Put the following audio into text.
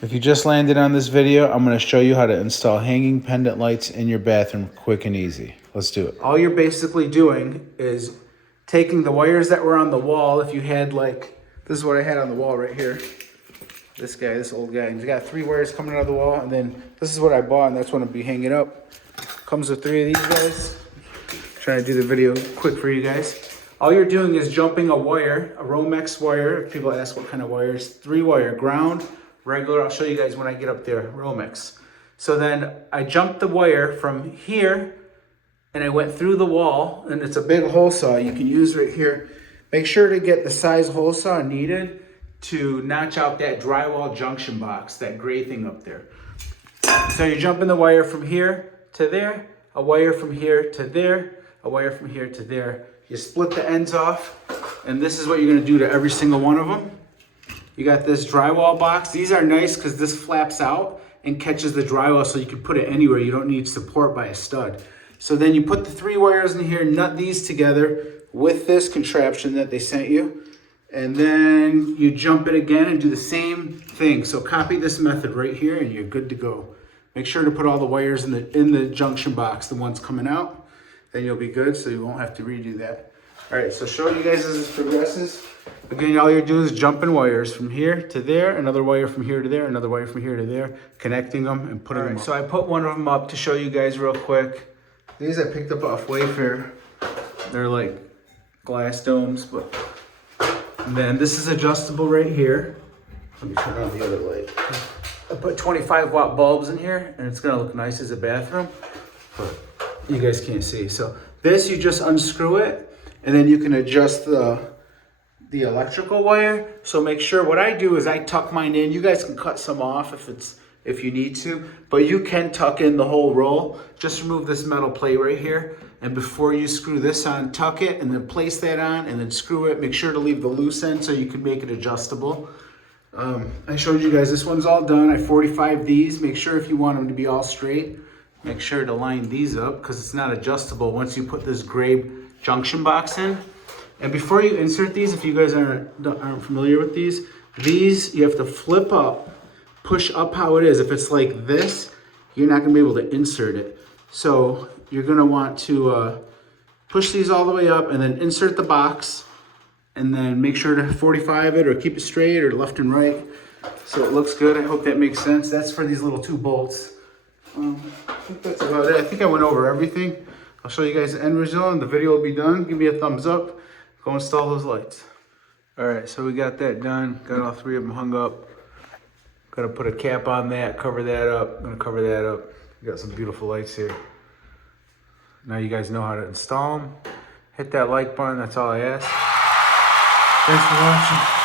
If you just landed on this video, I'm going to show you how to install hanging pendant lights in your bathroom quick and easy. Let's do it. All you're basically doing is taking the wires that were on the wall. If you had like, this is what I had on the wall right here. This guy, this old guy, he's got 3 wires coming out of the wall, and then this is what I bought, and that's what I'll be hanging up. Comes with 3 of these guys. Trying to do the video quick for you guys. All you're doing is jumping a wire, a Romex wire. If people ask what kind of wires, 3 wire, ground, regular. I'll show you guys when I get up there, Romex. So then I jumped the wire from here and I went through the wall, and it's a big hole saw you can use right here. Make sure to get the size hole saw needed to notch out that drywall junction box, that gray thing up there. So you're jumping the wire from here to there, a wire from here to there, a wire from here to there. You split the ends off, and this is what you're gonna do to every single one of them. You got this drywall box. These are nice because this flaps out and catches the drywall, so you can put it anywhere. You don't need support by a stud. So then you put the 3 wires in here, nut these together with this contraption that they sent you, and then you jump it again and do the same thing. So copy this method right here and you're good to go. Make sure to put all the wires in the junction box, the ones coming out, then you'll be good, so you won't have to redo that. All right, so show you guys as this progresses. Again, all you're doing is jumping wires from here to there, another wire from here to there, another wire from here to there, connecting them and putting them up. So I put one of them up to show you guys real quick. These I picked up off Wayfair. They're like glass domes, but and then this is adjustable right here. Let me turn on the other light. I put 25-watt bulbs in here, and it's gonna look nice as a bathroom, but you guys can't see. So this, you just unscrew it, and then you can adjust the electrical wire. So make sure, what I do is I tuck mine in. You guys can cut some off if you need to, but you can tuck in the whole roll. Just remove this metal plate right here, and before you screw this on, tuck it and then place that on and then screw it. Make sure to leave the loose end so you can make it adjustable. I showed you guys, this one's all done. I 45 these. Make sure if you want them to be all straight, make sure to line these up because it's not adjustable once you put this gray junction box in. And before you insert these, if you guys aren't familiar with these you have to flip up, push up how it is. If it's like this, you're not gonna be able to insert it. So you're gonna want to push these all the way up and then insert the box, and then make sure to 45 it or keep it straight or left and right so it looks good. I hope that makes sense. That's for these little 2 bolts. I think that's about it. I think I went over everything. I'll show you guys the end result and the video will be done. Give me a thumbs up. Go install those lights. All right, so we got that done. Got all 3 of them hung up. Gonna put a cap on that, cover that up. Gonna cover that up. We got some beautiful lights here. Now you guys know how to install them. Hit that like button, that's all I ask. Thanks for watching.